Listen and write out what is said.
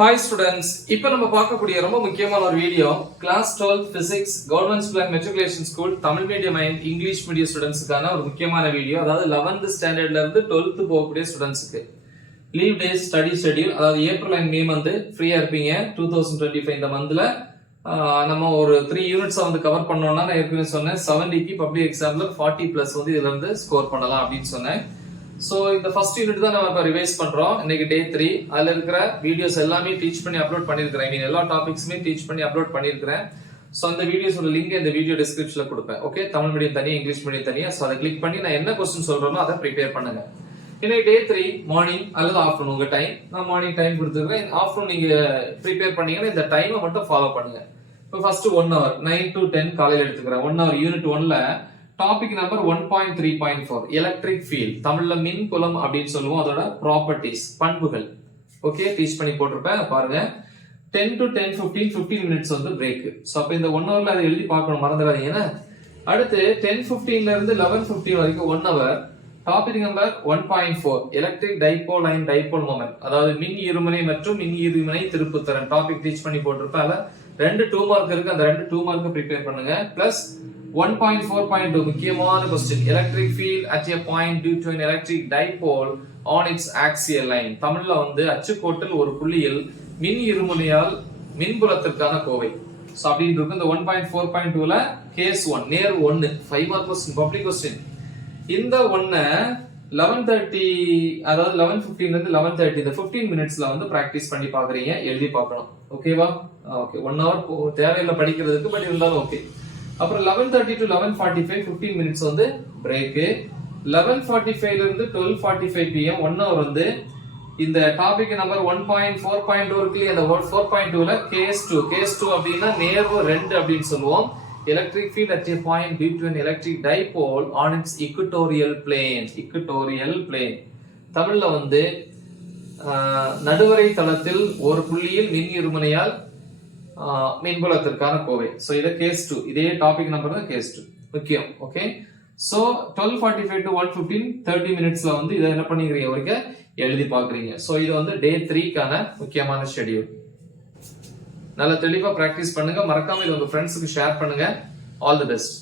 Hi students, இப்போ நம்ம பார்க்கக்கூடிய ரொம்ப முக்கியமான ஒரு video class 12 physics government school and matriculation school Tamil medium and English medium ஸ்டூடெண்ட்ஸ்க்கான ஒரு முக்கியமான வீடியோ. அதாவது 11th ஸ்டாண்டர்ட்ல இருந்து 12th போகக்கூடிய ஸ்டூடெண்ட்ஸ்க்கு லீவ் டேஸ் ஸ்டடி ஷெட்யூல். அதாவது ஏப்ரல் அண்ட் மே மந்த் ஃப்ரீயா இருப்பீங்க. 2025 இந்த மந்த்ல நம்ம ஒரு 3 யூனிட்ஸ் வந்து கவர் பண்ணோம்னா நான் ஏற்கனவே சொன்னேன் 70க்கு பப்ளிக் எக்ஸாம்ல 40+ வந்து இதுல இருந்து ஸ்கோர் பண்ணலாம் அப்படின்னு சொன்னேன். சோ இந்த ஃபர்ஸ்ட் யூனிட் தான் நம்ம ரிவைஸ் பண்றோம். இன்னைக்கு டே 3. அதுல இருக்கிற வீடியோஸ் எல்லாமே டீச் பண்ணி அப்லோட் பண்ணிருக்கேன். I mean எல்லா டாபிக்ஸுமே டீச் பண்ணி அப்லோட் பண்ணிருக்கேன். சோ அந்த வீடியோஸோட லிங்க் இந்த வீடியோ டிஸ்கிரிப்ஷன்ல கொடுப்பேன். ஓகே, தமிழ் மீடியம் தனியா இங்கிலீஷ் மீடியம் தனியா. சோ அதை கிளிக் பண்ணி நான் என்ன क्वेश्चन சொல்றேனோ அதை ப்ரிப்பேர் பண்ணுங்க. இன்னைக்கு டே 3 மார்னிங் அல்லது ஆஃப்டர்நூன் உங்க டைம். நான் மார்னிங் டைம் கொடுத்துக்கிறேன். ஆஃப்டர்நூன் நீங்க ப்ரிப்பேர் பண்ணீங்கன்னா இந்த டைமை மட்டும் ஃபாலோ பண்ணுங்க. இப்போ ஃபர்ஸ்ட் 1 hour 9 to 10 காலையில எடுத்துக்கிறேன். 1 hour யூனிட் 1ல டாபிக் நம்பர் 1.3.4 எலக்ட்ரிக் ஃபீல்ட், தமிழ்ல மின் புலம் அப்படின்னு சொல்லுவோம். அதோட ப்ராப்பர்ட்டிஸ், பண்புகள். ஓகே, டீச் பண்ணி போட்டிருப்பேன் பாருங்க. 10 to 10:15 மினிட்ஸ் வந்து பிரேக். சோ அப்ப இந்த 1 hourல அதை எழுதி பார்க்கணும், மறந்துடாதீங்க. அடுத்து 10:15ல இருந்து 11:15 வரைக்கும் 1 hour topic number 1.4 electric dipole and dipole moment, அதாவது மின் இருமுனை மற்றும் மின் இருமுனை திருப்புத்திறன் டாபிக் டீச் பண்ணி போட்டிருப்பேன். அதுல 2 2 மார்க் இருக்கு. அந்த 2 2 மார்க் ப்ரிப்பேர் பண்ணுங்க. பிளஸ் 1.4.2 முக்கியமான question electric field at a point due to an electric dipole on its axial line. தமிழ்ல வந்து அச்சுக்கோட்டில் ஒரு புள்ளியில் மின் இருமுனையால் மின்புலத்திற்கான கோவை. சோ அப்படினு இருக்கு. இந்த 1.4.2ல கேஸ் 1 நேர் 1 5 மார்க் क्वेश्चन பப்ளிக் क्वेश्चन. இந்த 1 11:30 அதாவது 11:15ல இருந்து 11:30 இந்த 15 மினிட்ஸ்ல வந்து பிராக்டீஸ் பண்ணி பாக்குறீங்க, எழுதி பார்க்கணும். ஓகேவா? ஓகே, 1 hour தேவையில்லை படிக்கிறதுக்கு, பட் இருந்தாலும் ஓகே. அப்புறம் 11:30 to 11:45 15 மினிட்ஸ் வந்து பிரேக். 11:45 ல இருந்து 12:45 pm 1 hour வந்து இந்த டாபிக் நம்பர் 1.4.2 இருக்கு. அந்த 4.2ல கேஸ் 2 அப்படினா நேர்வு 2 அப்படினு சொல்லுவோம். Electric field at a point due to an electric dipole on its equatorial plane. தமிழ்ல வந்து நடுவரை தளத்தில் ஒரு புள்ளியில் மின் இருமுனையால் மின்புலத்திற்கான கோவை. சோ இத கேஸ் 2, இதே டாபிக் நம்பர் தான் கேஸ் 2 முக்கியம். ஓகே, சோ 12:45 to 1:15 30 மினிட்ஸ்ல வந்து இத என்ன பண்ணிக்கிறீங்க, வரைக்க எழுதி பாக்குறீங்க. சோ இது வந்து டே 3 கான முக்கியமான ஷெட்யூல். நல்ல தெளிவா பிராக்டீஸ் பண்ணுங்க. மறக்காம இத உங்க ஃப்ரெண்ட்ஸ்க்கு ஷேர் பண்ணுங்க. All the best.